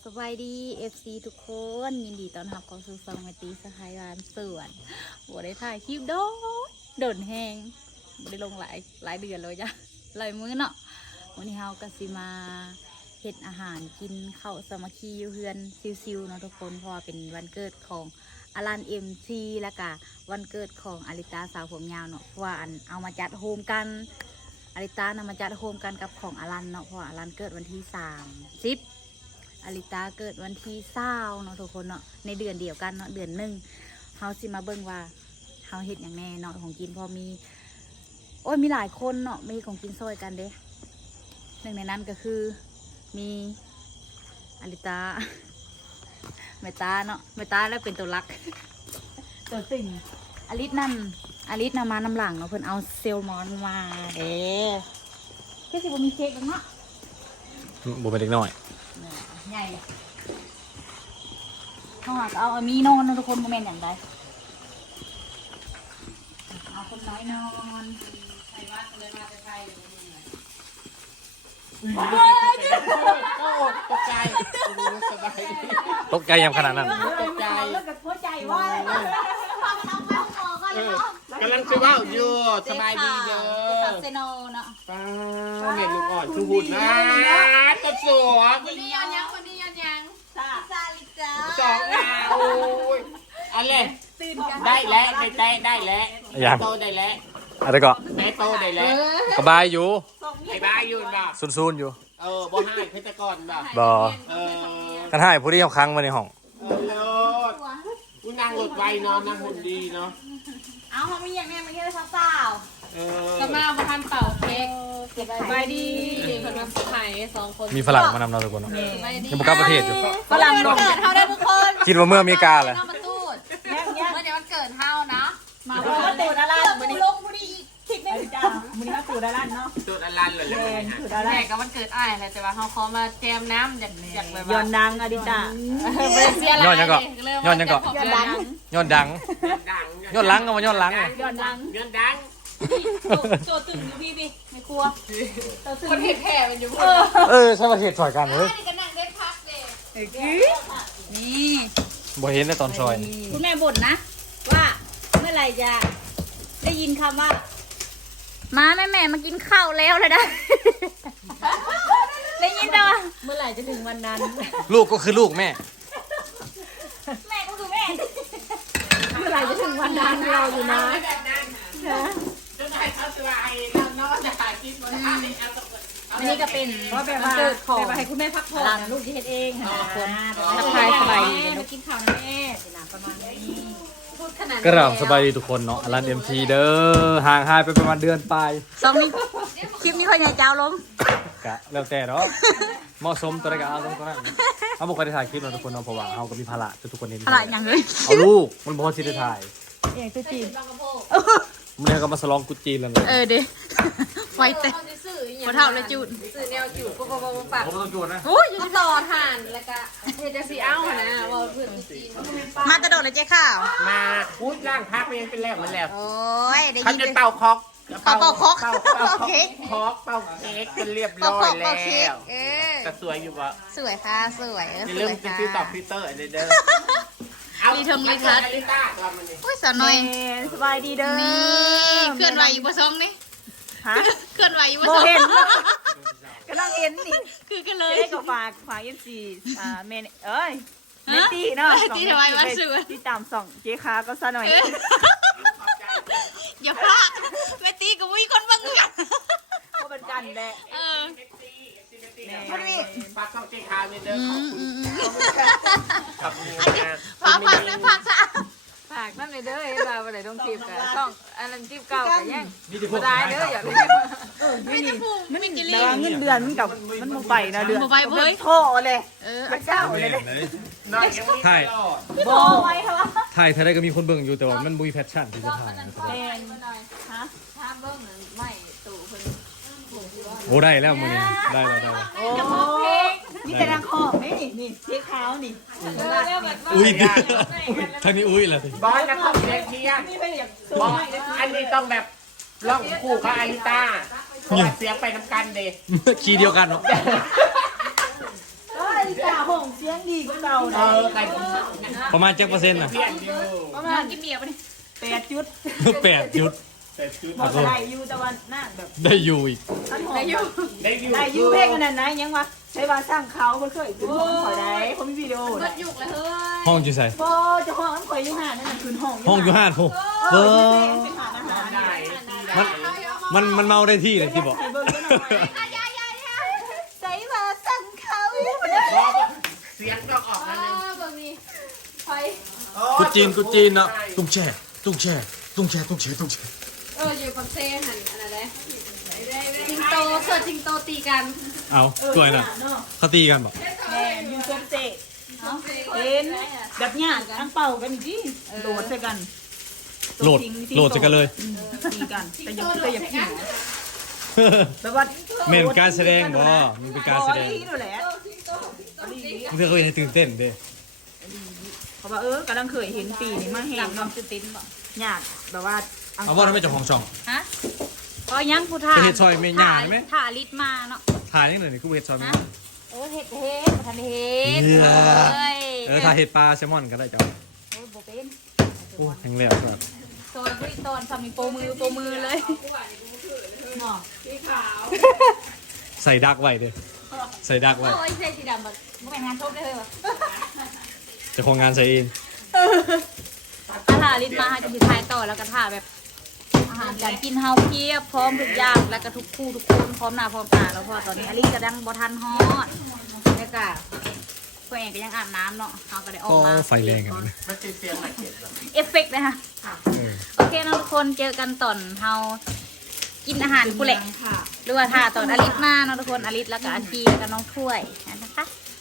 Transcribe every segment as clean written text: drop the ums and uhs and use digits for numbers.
สบายดี FC ทุกคนยินดีต้อนรับเข้าสู่ซองไมตรีสหายร้านสวนหัวได้ถ่ายคลิปโดนแห้งไม่ได้ลงหลายเดือนเลยจ้ะหลายมื้อเนาะวันนี้เฮาก็สิมาเฮ็ดอาหารกินข้าวสามัคคีอยู่เฮือนซิวๆเนาะทุกคนเพราะว่าเป็นวันเกิดของอลัน MC แล้วก็วันเกิดของอลิตาสาวผมยาวเนาะเพราะว่าเอามาจัดโฮมกันอลิตานำมาจัดโฮมกันกับของอลันเนาะเพราะว่าอลันเกิดวันที่30อลิตาเกิดวันที่20เนาะทุกคนเนาะในเดือนเดียวกันเนาะเดือนหนึ่งเฮาสิมาเบิ่งว่าเฮาเฮ็ดอย่างแน่เนาะของกินพอมีมีหลายคนเนาะมีของกินซอยกันเด้หนึ่งในนั้นก็คือมีอลิตาเมตาเนาะเมตาแล้วเป็นตัวรัก ตัวสิ่งอลิสนั่นอลิสนำมานำหลังเนาะเพิ่นเอาเซลมอนมาเด้แค่สิบ่มีเค้กแล้วเนาะบุเป็นเด็กน้อยใหญ่เขาหากเอามีนอนนะทุกคนโมเมนต์อย่างไรเอาคนน้อยนอนใส่วัดเลยมาใส่ตกใจสบายดีตกใจยังขนาดนั้นตกใจแล้วกับหัวใจว่ากำลังจะว่าอยู่สบายดีเด้อเซโนเนาะป้าเห็นลูกอ่อนชูหุ่นนะกระสวมวันนี้ยังซาลิจ้าสองงาโอ้ยอะไรได้แล้วได้แล้วโตได้แล้วอะไรก็ได้โตได้แล้วกระบายอยู่ไอ้บ้าอยู่บ่ซุนๆอยู่บ่ให้เพชรกรบ่บ่เออกันให้ผู้ที่เอาค้างมาในห้องเลิศกูนั่งรถไวเนาะนั่งหุ่นดีเนาะเอาเขามีอย่างนี้มาแค่สาวก็มาประทานเป่าเค้กไปดีคนมาไข่2 คนมีฝรั่งมานำเราทุกคนเนาะไปดียังบุกลับประเทศอยู่ฝรั่งเกิดเขาได้ทุกคนคิดว่าเมื่ออเมริกาเลยมาตูดเมื่อเดี๋ยวมันเกิดเท่านะมาเพราะว่าตูดารามือนี้ลงมือนี้คิดไม่จ้ามือนี้มาตูดาราเนาะจุดอลันเลยตูดาราแม่ก็มันเกิดอ้ายแหละแต่ว่าเขาขอมาแจมน้ำอยากแบบย้อนดังอดิตาย้อนยังก็ย้อนยังก็ย้อนดังย้อนดังดังย้อนหลังก็มาย้อนหลังเลยย้อนดังเงินดังโจตึงอยู่พี่ไม่กลัวโจตึงคนเห็นแผ่มันอยู่บนใช่ประเทศซอยกันเลยนี่ก็นั่งเล่นพักเด็กนี่บ่เห็นในตอนซอยคุณแม่บ่นนะว่าเมื่อไหร่จะได้ยินคำว่ามาแม่มากินข้าวแล้วเลยนะได้ยินแต่ว่าเมื่อไหร่จะถึงวันนั้นลูกก็คือลูกแม่แม่ก็คือแม่เมื่อไหร่จะถึงวันนั้นเราอยู่นะจนได้เขาสบายแล้วเนาะจะหาคิดว่าอันนี้เอาตกอันนี้ก็เป็นวันเกิดของให้คุณแม่พักผ่อนลูกที่เฮ็ดเองค่ะคนทักทายสบายดีมากินข้าวนะแม่สินะประมาณนี้พูดขนาดกระหล่ำสบายดีทุกคนเนาะอลัน MT เด้อห่างหายไปประมาณเดือนปลายสองนี้คลิปนี้ค่อยใหญ่เจ้าล้มกะแล้วแต่เนาะเหมาะสมตัวใดก็เอาตรงตัวนั้นเอาบุคคลที่ถ่ายคลิปเราทุกคนเนาะเพราะว่าเราก็มีภาระทุกคนเห็นอะไรอย่างเลยเอาลูกมันบอกว่าสิได้ถ่ายเองตัวจีนมันเนี่ยก็มาสลองกุจีนแล้วเลยเด้ไฟแต่เขาจะซื้ออย่างหัวเท่าเลยจูดซื้อแนวจู่ปุ๊บปากผมต้องจูดนะโอ้ยก็ต่อทานแล้วก็เฮจะซีเอานะว่าเพื่อนจีนมากระโดดเลยเจ๊ข้าวมาพูดร่างพักมันยังเป็นแล้วมันแล้วโอ้ยได้เขายินจะเลยเป่าคอกเป่าคอกเป่าเป่าเค้กคอกเป่าเค้กเป็นเรียบเป่าร้อคอย กแล้เป่าเค้กวจะสวยอยู่ปะสวยค่ะสวยอย่าสลืวมยจะค่ะซื้อต่อฟิลเตอร์เด้อรีเทิร์นรีทัชลิต้าตัวมันนี่อุ้ยสาวน้อยสบายดีเด้อนี่เคลื่อนไหวอยู่บนซองนี่ฮะเคลื่อนไหวอยู่บนโบซองเห็นกำลังเห็นนี่คือกันเลยเจ๊ก็ฝากเอฟซีเมนเอ้ยเมนตี้เนาะที่ทำไมวันสวยที่ตามส่องเจ๊ค้าก็ซะหน่อยอย่าพลาดแม่ตีกับวิคนบังกันก็เป็นกันแหละมันมีปากช่องเจ๊ขาวนี่เด้อขอบคุณขอบคุณนะผักนะผักสะอาดฝากนั่นเลยเด้อเวลาไปไหนต้องจีบกันต้องอันนั้นจีบเก่ากันยังนี่ที่พวกได้เด้ออย่าไม่จะผูกไม่จะรีแต่ว่าเงินเดือนมันกับมันโมไปนะเดือนโมไปเว้ยโทเลยพระเจ้าเลยน้อยยังมีตลอดโบไว้ค่ะถ่ายเธอได้ก็มีคนเบิ่งอยู่แต่ว่ามันบุยแพชชั่นที่จะถ่ายถ้าเบิ้งไม่ตู่เพิ่นโอ้ได้แล้วมือนี้ได้แล้วโอ้มีแต่นางขอบนี่เจ๊ขาวนี่อุ้ยดิทางนี้อุ้ยเลยบอสนะขอบเจ๊เทียนนี่เป็นอย่างบอสอันนี้ต้องแบบร้องคู่กับอาริต้าเพราะว่าเสียงไปน้ำกันเด็คีย์เดียวกันเนาะเอ้ยจ่าหงเสียงเก่าเอเลยอไก่ผมประมาณจักเปอร์เซ็นต์น่ะเพี้ยนอยู่ประมาณกินเบียร์ปะนี่ 8 จุด 8 จุดแต่ชุดพอจะได้อยู่แต่วันหน้าแบบได้อยู่อีกได้อยู่ได้อยู่ได้อยู่เพลงขนาดไหนยังวะใช้ว่าสร้างเขามันเคยขึ้นห้องข่อยได้ผมมีวิดีโอเบินะดยุกเลยเฮ้ยห้องอยู่ไสพอจะห้องข่อยอยู่ห่านั่นน่ะขึ้นห้องห้องอยู่ห้านผู้เอเอออเป็นหาอาหารได้มันเมาได้ที่เลยที่บอกใส่เบิ่งกันหน่อยใส่ว่าสร้างเขาเสียงต้องออกแล้วนึงเบิ่งนี่ไฟกุจีนเนาะตุ้งแช่ตุ้งแช่ตุ้งแช่ตุ้งแช่ตุ้งแช่อยู่ปักเซ่หันอันนั้นเลยจิงโตเกิดจิงโตตีกันเอากล้วยน่ะเขาตีกันบอกแม่ยูเซนเซเห็นแบบเนี้ยทั้งเป่ากันจริงโหลดใส่กันโหลดจะกันเลยตีกันแต่อย่าผิวแบบว่าเมนการแสดงบ่มันเป็นการแสดงนี่แหละมันเคยให้ตื่นเต้นเด้เพราะว่ากำลังเคยเห็นปีนี้มาเห็นเนาะตื่นเต้นบ่ยากแบบว่าเอาว่าทำไมเจ้าของช่องฮะก็ยังผู้ถ่าไปเฮ็ดซอยแม่ย่าไหมถ่าลิตมาเนาะถ่ายยังไงนี่กูเฮ็ดซอยมั้ยโอ้เฮ็ดบ่ทันเฮ็ดเออถ่ายเฮ็ดปลาแซลมอนก็ได้เจ้าโอ้ยบ่เป็นโอ้แข็งแล้วครับตอนผู้ตอนทำมีโปรมือเลยใส่ดักไว้เด้อใส่ดักไว้โอ้ยเสื้อสีดำแบบบ่แม่นงานทบได้เลยวะเจะของงานใส่เองถ่าลิตมาหาจะสิถ่ายต่อแล้วก็ถ่าแบบอาหารการกินเฮาเพียบพร้อมทุกอย่างแล้วก็ทุกคู่ทุกคนพร้อมหน้าพร้อมตาแล้วพอตอนนี้อลิก็ดังบ่ทันฮอดแล้วก็เพื่อนเองก็ยังอาบน้ำเนาะเฮาก็ได้ออกก็มาไฟแรงกันนะมันเป็นเสียงไหนเก็บเหรอเอฟเฟกต์นะคะโอเคนะทุกคนเจอกันตอนเฮากินอาหารกูแหละหรือว่าถ่าตอนอลิสมาเนาะทุกคนอลิสแล้วก็อาทีแล้วก็น้องถ้วยนะคะ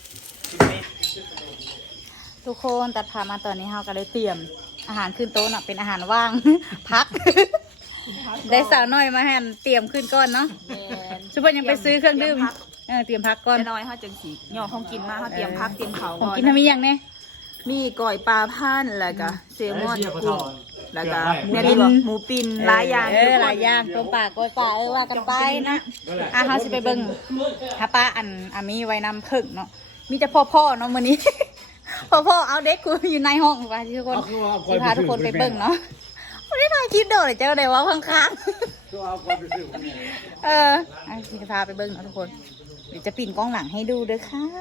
ทุกคนตัดผ่านมาตอนนี้เฮาก็เลยเตรียมอาหารขึ้นโต๊ะเนาะเป็นอาหารว่าง พัก ได้สาวน้อยมาแฮนเตรียมขึ้นก่อนเนาะชุบยังไปซื้อเครื่องดื่มเตรียมพักก่อนจะน้อยเขาจังสีย่อของกินมาเขาเตรียมพักเตรียมเขาผมก่อนกินทำมีอย่างเนี่ยมีก่อยปลาพันแล้วก็เซลมอนกุ้งแล้วก็เนี่ยนี่บอกหมูปิ้นหลายอย่างหลายอย่างต้มปลาก้อยปลาว่ากันไปนะเฮาสิไปเบิ่งหาป้าอันอามีไว้นำผึ่งเนาะมีแต่พ่อเนาะมื้อนี้ พ่อเอาเด็กกูอยู่ในห้องว่าทุกคนสิพาทุกคนไปเบิ่งเนาะไม่ได้ถ่ายคลิปเด้อเลยเจ้าได้ว่าข้างๆสิพาไปเบิ่งเนาะทุกคนเดี๋ยวจะปิ่นกล้องหลังให้ดูเด้อค่ะ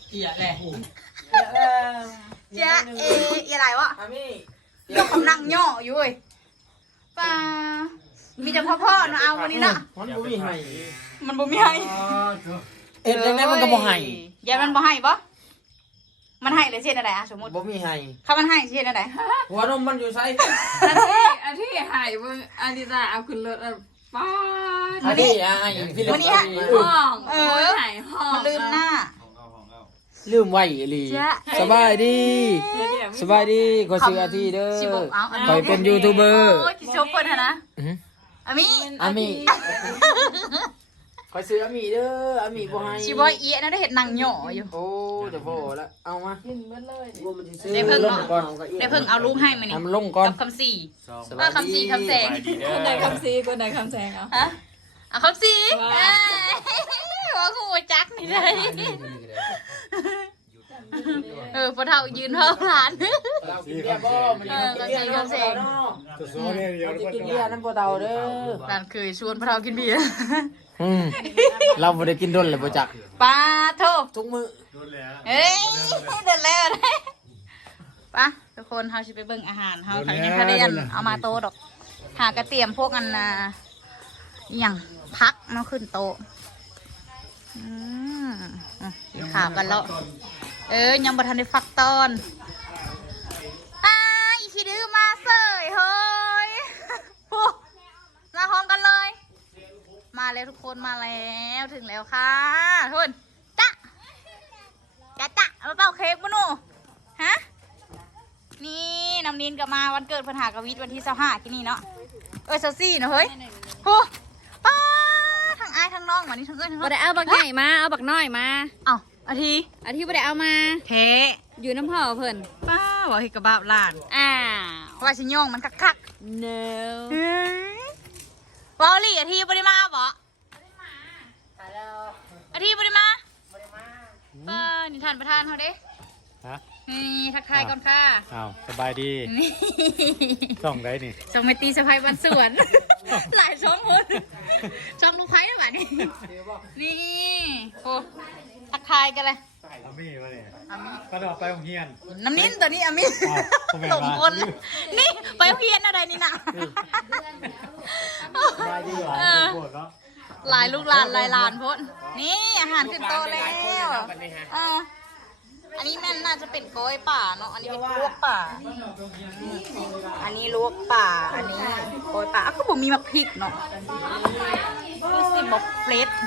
จ๊ะอะไรวะยกกำลังย่ออยู่เว้ยป้ามีแต่พ่อเนาะเอาวันนี้เนาะมันบ่มีให้มันบ่มีให้เอ็ดจังได๋มันก็บ่ให้ยายมันบ่ให้บ่มันให้เลยเช่นอะไรอะสมมติบ่มีให้ถ้ามันให้เช่นอะไรหัวนมมันอยู่ไสอันที่หายเบิ่งอันที่จะเอาขึ้นรถป้าอันนี้ให้พี่เล็กห้องหายห้องมันลืมหน้าลืมไว้อีหลีจ๊ะสบายดีสบายดีขอชื่ออาทีเด้อสิบอกเอาอันไปเป็นยูทูบเบอร์โอ้ยกินโชว์เพิ่นหั่นนะอามีอามีขอซื้ออามีเด้ออามีบ่ให้ชิบอยเอียนะได้เห็ดนางหย่ออยู่โอ้จะบ่แล้วเอามาได้เพิ่งเนาะได้เพิ่งเอาลูกให้มานี่ทำลงก่อนกับคำสี่คำสี่คำแสงคนไหนคำซีคนไหนคำแสงเอาฮะเอาคำสี่หัวกูจักนี่เลยพอเท่ายืนเท่าหลานเรากินเบียร์บ่มันกินเบียร์น้ำเนาะกินเบียร์น้ำปลาเต่าเด้อหลานเคยชวนพอเท่ากินเบียร์เราบ่ได้กินดนเลยบ่จักปลาโททุกมื้อเฮ้ยเดินแล้วนะปะทุกคนเฮาสิไปเบิ่งอาหารเฮาเขายังทะเลนเอามาโต๊ะดอกหากระเตรียมพวกอันอย่างพักมาขึ้นโต๊ะกินข้าวกันแล้วยังบ่ทันได้ฟักตอนอีขี้ดื้อมาเสยเฮ้ยมาห้องกันเลย มาแล้วทุกคนมาแล้วถึงแล้วค่ะทุกคนจ้ะเอาเป่าเค้กมาหนูฮะนี่น้ำนินกลับมาวันเกิดเพิ่นหากวิทย์วันที่25ที่นี่เนาะ24เนาะเฮ้ยโหป้าทั้งอ้ายทั้งน้องมานี่ทั้งเอ้ยทั้งน้บ่องได้เอาบักใหญ่มาเอาบักน้อยมาเอ้าอาทีอันที่บ่ได้เอามาเทอยู่น้ำห่อเพิ่นป้าบอกให้กระบาบหลานอ้าวว่าสิย่องมันคัก no ๆเฮ้ยบอลลี่อาทีบ่ได้มาบ่อาทีบ่ได้มาป้านี่ท่านประธานเขาเด้ฮะนี่ทักทายก่อนค่ะอ้าวสบายดีนี่ส่องได้นี่ช่องเมตีสะพายบ้านสวน หลายช่องคนช่องลูกไผ่นะบ้านนี้นี่โอ้ทักทายกันเลยอามี่มาเนี่ยก็ดอกไปโรงเรียนน้ำนิ้นตัวนี้อามิอ้าวผมเห็นหลงว่าคนนี่ไปเพียนอะไรนี่นะสบายดีหลายปวดเนาะหลายลูกหลานหลายหลานพ้นนี่อาหารขึ้นโต๊ะแล้วอันนี้แม่นน่าจะเป็นก้อยป่าเนาะอันนี้เป็นลวกป่า อันนี้ลวกป่าอันนี้ก้อยป่าก็บอกมีมะพริกเนาะคือสิบอกเฟรช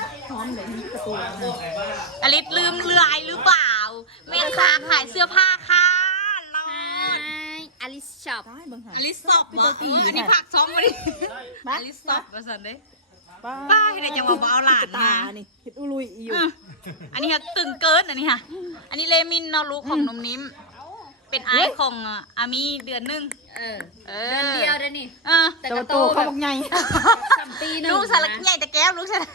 อลิสลืมเลือยหรือเปล่าแม่ค้าขายเสื้อผ้าค่ะรอดอลิสช็อปอลิสช็อปวะอันนี้ผักซ้อมมาดิอลิสช็อปมาสั่นเด้ป้าเห็นไหมจังหวะเอาหลานมานี่เห็ดอุลุยอยู่อันนี้ค่ะตึงเกินอันนี้ค่ะ อันนี้เลมินเนาะลูกของนมนิ้ม เป็นไอซ์ของอามีเดือนหนึงเดือนเดียวเดือนนี้แต่ก็โตเขาบอกไงปีนึงลูกสารใหญ่แต่แก้วลูกสาร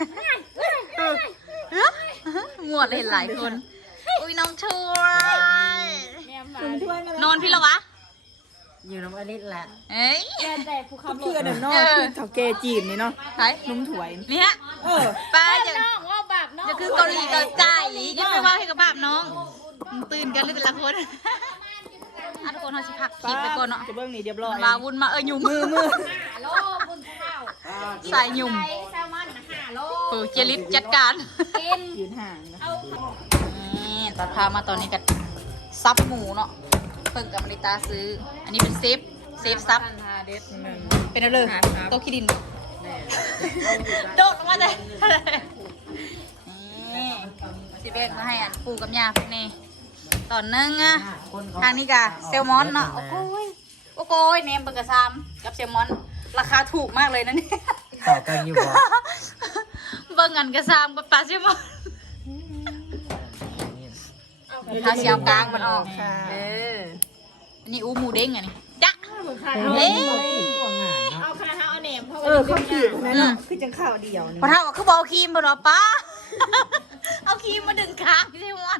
งวดเลยหลายคน อุ้ยน้องช่วยนอนพี่ละวะอยู่น้ำอลิสแหละเอ้ยแต่ผู้ขับรเพื่ถอนน่ะเนาะคือเถาแกจีนนี่เนาะไหนนุ่มถวยนี่ฮะป้าอย่าน้องว่าแบบน้องอย่าคือเกาหลีเกาใจอย่าไปว่าให้กับบ้าน้องตื่นกันเลยแต่ละคนทุกคนเราสิพักคลิปไปก่อนเนาะจะเบิ่งนี่เรียบร้อยมาวุ่นมาหยุ่มมือ 5 โลบุญข้าวใส่หยุ่มแซลมอน5 โลโอ้เจลิสจัดการกินยืนห่างนะนี่ตัดพามาตอนนี้กับซับหมูเนาะเพิ่งกับมาริตาซื้อ อันนี้เป็นเซฟซับเป็นอะไรเลยโต๊ะขี้ดินโดดลงมาเลยนี่สิเบกมาให้อันปูกับยาพวกนี้ตอนนึงอะทางนี้กะเซลมอนเนาะโอ้โหเนมเบอร์กระซามกับเซลมอนราคาถูกมากเลยนะเนี่ยต่อกันอยู่บ่เบิ่งอันกระซามกับปลาเซลมอนถ้าเสียวกลางมันออกอันนี้อูหมูเด้งอันนี้จ๊ะเอ๊ะเอาคณะเอาเนมเพราะข้าวขีดแม่เนาะคือจังข้าวเดียวนี่พอเท่ากับคือบอกเอาครีมบ่เนาะป้า เอาครีมมาดึงค้างพี่เซลมอน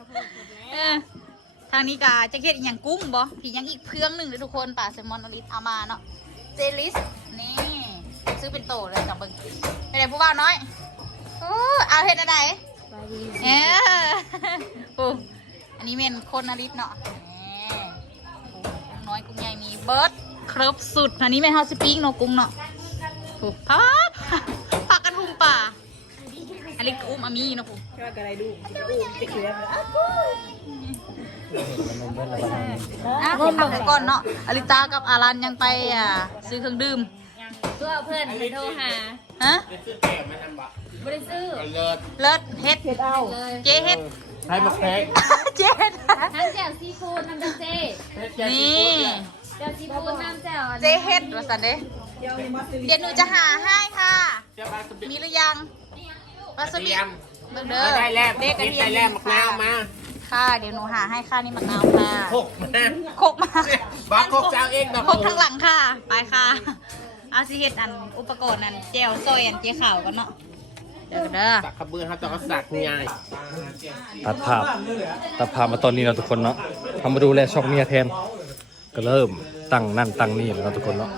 ทางนี้กะจะเฮ็ดอีหยังกุ้งบ่พี่ยังอีกเพื่องหนึ่งเลยทุกคนปลาแซลมอนอลิสเอามาเนาะเจลิสนี่ซื้อเป็นโตเลยจับเบิ่งไปไหนผู้บ่าวน้อยโอ้เอาเฮ็ดอะไรโอ้อันนี้เป็นคนอลิสเนาะกุ้งน้อยกุ้งใหญ่มีเบิร์ดครบสุดอันนี้เป็นเฮาสปิ้งเนาะกุ้งเนาะโอ้ผักกระทุงป่าอันนี้ก็อุ้มอามีเนาะปุ๊แค่ว่ากระไรดูจะเขียนก็ทำไปก่อนเนาะอลิตากับอารันยังไปซื้อเครื่องดื่มเพื่อเพื่อนไปโทรหาฮะซื้อแก้มมาทำบ่บริซื้อเลิศเลิศเฮ็ดเอาเลยเจเฮ็ดให้มาแพ็กเจเฮ็ดทั้งแจ่วซีฟู้ดน้ำเจนี่แจ่วซีฟู้ดน้ำแจ่วเจเฮ็ดว่าสันเด้เดี๋ยวหนูจะหาให้ค่ะเจ้าบ้านสบิมีหรือยังวาซาบิเตรียมเบิ่งเด้อได้แล้วเด็กกระเทียได้แล้วมะนาวมาค่ะเดี๋ยวหนูหาให้ค่ะนี่มะนาวค่ะโคกมาโคกมาบ้าโคกเจ้าเองนะโคกทางหลังค่ะไปค่ะเอาสิเฮ็ดอันอุปกรณ์นั่นแจวซอยอันเจ๊ขาวกันเนาะเดี๋ยวเด้อสักกระเบือเขาจะก็สักง่ายตัดภาพมาตอนนี้เราทุกคนเนาะทำมาดูแลช่องเมียแทน ก็เริ่มตั้งนั่นตั้งนี่แล้วทุกคนเนาะ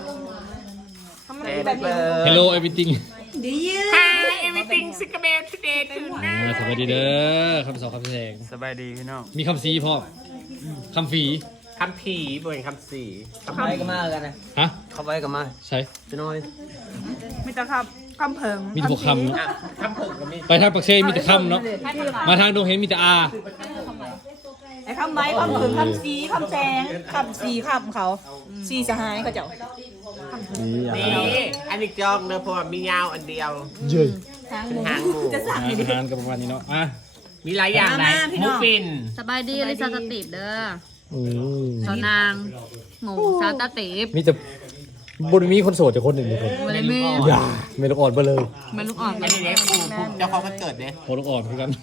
Hello everything Hi everything sick about today สวัสดีเด้อคำสองคำแสงสบายดีพี่น้องมีคำซีพ่อคำฝีคำผีบ่เป็นคำสีเข้าไปก็มากันนะฮะเข้าไปก็มาใช่จะน้อยมีแต่ครับคำเพิงมีแต่พวกคำเนาะคำผึ่งก็มีไปทางปักเชยมีแต่คำเนาะมาทางดงเห็นมีแต่อาไอ้คำไม้คำเพิงคำสีคำแสงคำสีคำเขาสีสหายเขาเจ้านี่อันนี้จองเนอะเพราะว่ามียาวอันเดียวเย้ยเป็นหางหมูจะสั่งอาหารกับประมาณนี้เนาะอ่ะมีหลายอย่างนะหมูปิ่นสบายดีลิซาสติปเด้ออืมสนางหมูซาตาติปมีแต่บนมีคนโสดจากคนหนึ่งทุกคนมันเลยไม่อย่าเมลูกอ่อนไปเลยมันลูกอ่อนอันนี้เนี่ยผู้เจ้าของมันเกิดเนี่ยพอลูกอ่อนคือกัน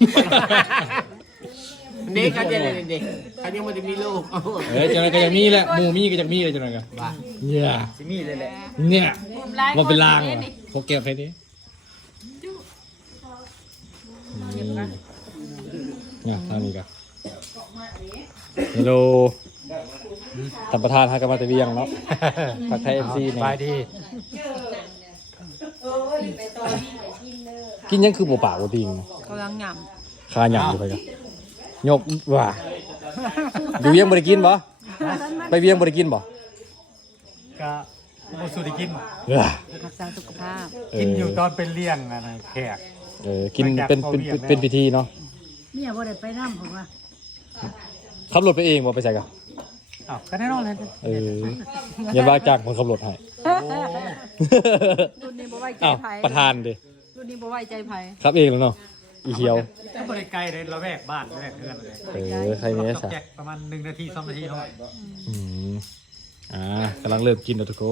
นี่เขาจะเด็กเขายังไม่ได้มีลูกเฮ้ยจังไรก็อย่างนี้แหละหมูมี่ก็จากมี่เลยจังไรกันบ้าเนี่ยสิมีเลยแหละเนี่ยมันเป็นลางเหรอพวกแกใครดิเนี่ยทางนี้กันฮัลโหลท่านประธานฮากามาตะเวียงเนาะผักไทย FC เนี่ยไปดีกินยังคือบ่ปากบ่ติงกำลังหย่คาหยังอยู่ไปกันยกว่าอยู่เวียงบ่ได้กินบ่ไปเวียงบ่ได้กินบ่ก็โมสุได้กินเออำรักษาสุขภาพกินอยู่ตอนเป็นเลี้ยงอะไรแขกกินเป็นพิธีเนาะเมียบ่ได้ไปน้ำผมว่าขับรถไปเองบ่ไปใส่กันอ้าวก็แน่นอนเลยอย่าว่าจ้างคนขับรถให้รุ่นนี้บ่ไว้ใจอ้าวไผประธานดิรุ่นนี้บ่ไว้ใจไผขับเองแล้วเนาะอีเขียวก็บริไกลเลยระแวกบ้านระแวกเพื่อนเลยใครเนี้ยต้องสะแจกประมาณ1 นาที 2 นาทีเท่านั้นอืมกำลังเริ่มกินแล้วทุกคน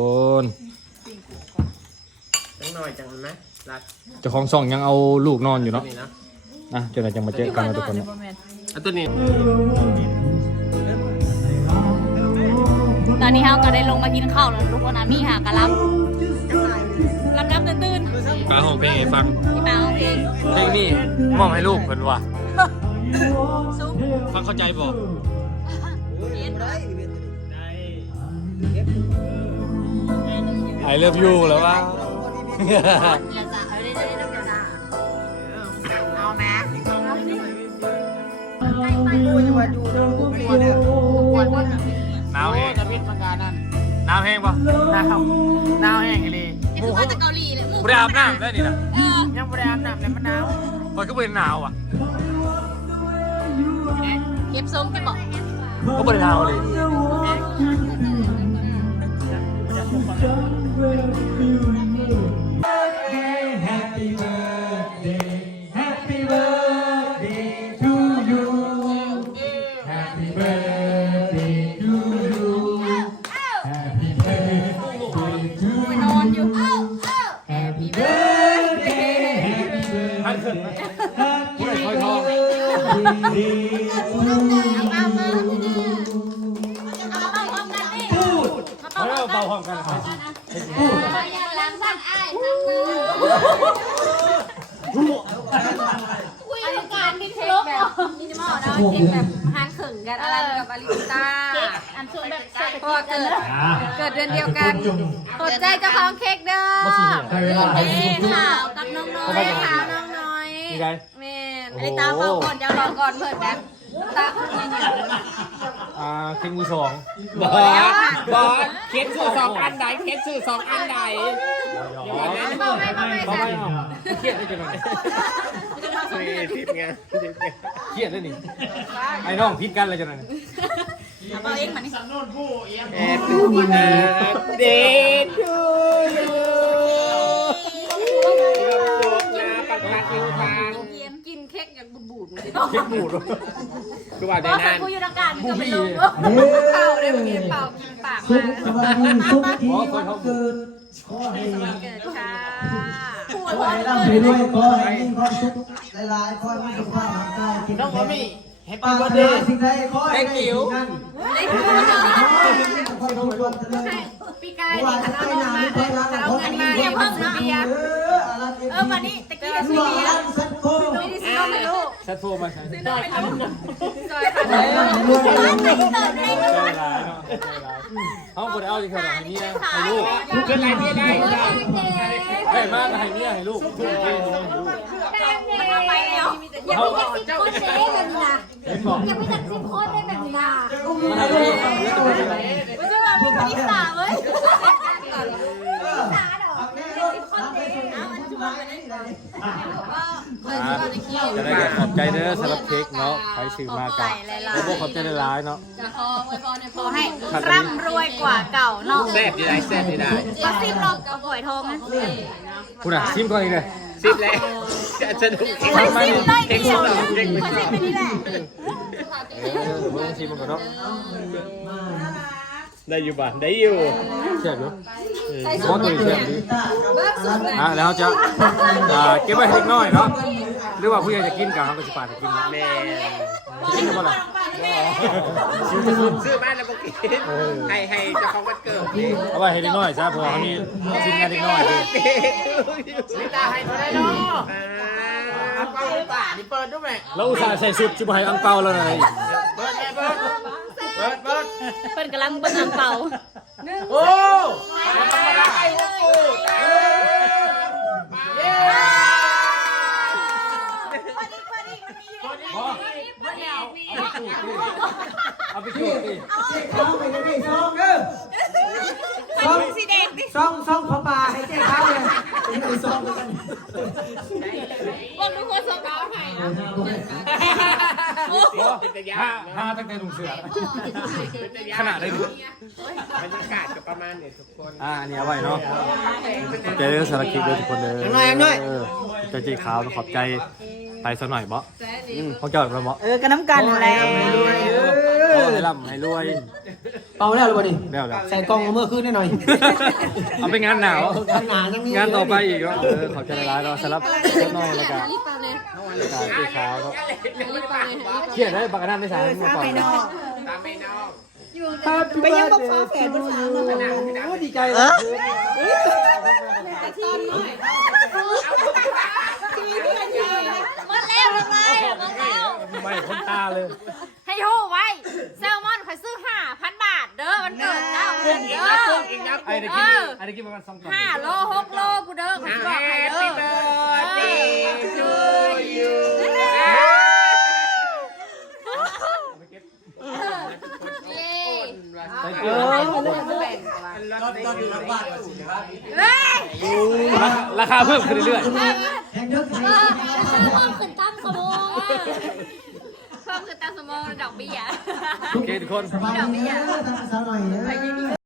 จังหน่อยจังไหมรัดเจ้าของซ่องยังเอาลูกนอนอยู่เนาะนี่นะนะจนไหนจังมาเจอกันนะทุกคนเนาะอันตัวนี้ตอนนี้เฮาก็ได้ลงมากินข้าวแล้วทุกคนนะมีหากะรับตื่นป้าห้องเพลงให้ฟังที่มาโอเคเพลงนี้มอบให้ลูกเพิ่นว่ะฟังเข้าใจบ่I love you แล้วว่าเอาแม่หนาวแห้งจะพิษประการนั้นหนาวแห้งป่ะหนาวแห้งเลยนี่คือมาจากเกาหลีเลยบ่ได้อาบน้ำแล้วนี่นะยังไม่ได้อาบน้ำเลยมันหนาวมันก็เป็นหนาวอ่ะเก็บทรงที่บอกก็บ่ได้หนาวเลย เบาพร้อมกันครับล้างบ้านอ้ายคุยกันมีครบแบบนี่จะมาออกนะเค้กแบบหานขึงกันอะไรกับอลิต้าอันช่วงแบบพอเกิดเดือนเดียวกันกดใจเจ้าของเค้กเด้อขาวกับน้องน้อยขาวน้องน้อยแม่อลิต้าเบาก่อนเดี๋ยวรอก่อนเปิดแบบตาคุณยังอยู่เพลงมือสองบอสเคสสื่อ2 อันใดเคสสื่อ2 อันใดอย่าว่านั้นเครียดได้จังเลยทิพไงเครียดได้นี่ไอ้น้องพิดกันเลยจังเลยเอาเองมานี่แอบดูนะเดททูยูประกาศทิวทางกินเค้กอย่างบูดๆมันจะเค้กบูดคือว่าเพได้ราะนั่นกูอยู่ทางการก็ไม่ลงเป่าได้เมื่อกี้เป่ากินปากมาอ๋อคนเขาบูดเกิดค่ะขอให้ร่ำรวยขอให้มีความสุขหลายๆขอให้มีสุขภาพร่างกายแข็งน้องแรอาง มี่แฮปปราปี้รวันถเดนาย์สิ่งใดขอให้ได้สิ่งนั้นได้ขคุอให้ณมีความสุขความเจริญปีกายนี่ขันเอาลงมาเอาเงินมาเนี่ยเพิ่มซื้อเบียร์วันนี้ตะกี้จะซื้อเบียร์ไม่ได้ซื้อนมให้ลูกชัดโทรมาใช่ซื้อนมให้ลูกซอยค่ะเขาบอกเอาจริงๆให้เมียให้ลูกเกิดอะไรไม่ได้ให้มากให้เมียให้ลูกมันเอาไปแล้วอย่าไปจับซิมโคตรเด้แบบนี้นะเห็นบอกอย่าไปจับซิมโคตรได้แบบนี้นะมันให้ลูกไม่ใช่ว่ามีคณิตศาสตร์เว้ยตาดอกซิมโคตรเด้เอาอันช่วงไปเลยจะได้ขอบใจเด้อสำหรับเค้กเนาะใครซื้อมากันแล้วก็ขอบใจหลายๆเนาะจะขออวยพรขอให้ร่ำรวยกว่าเก่าเนาะแซ่บดีได้แซ่บดีได้ก็ซิมลอกกับหวยทองนะคุณอ่ะซิมก่อนอีกเลยซิปแล้วจะดูคอยซิมได้เก่งเดีสุยวดเก่งคอยซิมไปนี่แหละเดี๋ยวซิมก่อนเนาะได้อยู่บ้านได้อยู่เสียบอยู่ก้อนตัวเสียบดีแล้วจะเก็บไว้ให้น้อยเนาะหรือว่าผู้ใหญ่จะกินกับเขาก็จะปาดจะกินแม่กินกันบ่ล่ะซื้อบ้านแล้วก็กินให้เจ้าของวันเกิดนี่เอาไว้ให้เด็กน้อยซะเพราะว่าเขามีซิมงานเด็กน้อยดิลิตาให้เท่าไรเนาะอังเปาในป่านี่เปิดด้วยไหมแล้วอุตส่าห์ใส่สุดจิบหายอังเปาแล้วนะเปิดเปิดเปิดเปิดเพิ่นกำลังเบิ่งอังเปาโอ้ไม่ธรรมดาโอ้เย้เอาไปจุดดิเข้าไปกันดิซองสีแดงดิซองพอปลาให้เจ๊เข้าเลยไปซองกันบอกทุกคนส่งเขาให้นะหาตั้งแต่ลุงเสือขนาดได้ดูบรรยากาศก็ประมาณนี้ทุกคนอันนี้เอาไว้เนาะขอบใจเรื่องสารคลิปด้วยทุกคนเลยขอบใจขาวขอบใจไปสักหน่อยบ่เขาเจอดมาบ่กันน้ำกันอะไรให้ร่ำให้รวยเป่าแล้วหรือเปล่าดิแล้วใส่กล่องเมื่อคืนได้หน่อยเอาไปงานหนาวหนายังมีงานต่อไปอีกก็ขอบใจร้ายเราสลับสักหน่อยแล้วกันสีขาวเนาะเขียนได้ปากกาหน้าไม่ใช่มาก่อนตามไม่นอกไปยังบอกฟ้าแฝดบนฟ้าเนาะโอ้ดีใจหมดแล้วทำไมหมดแล้วไม่คนตาเลยให้ฮู้ไว้แซลมอนข่อยซื้อ 5,000 บาทเด้อมันเกิดเจ้าเงินเด้อไอ้เด็กกินประมาณ2 กล่อง 5 โล 6 โลกูเด้อข่อยบอกให้เด้อ to you เย้ราคาเพิ่มขึ้นเรื่อยแข่งเยอะเพิ่มขึ้นตามสมองเพิ่มขึ้นตามสมองดอกเบี้ยๆโอเคทุกคนสบายดีนะทำสาวหน่อยนะ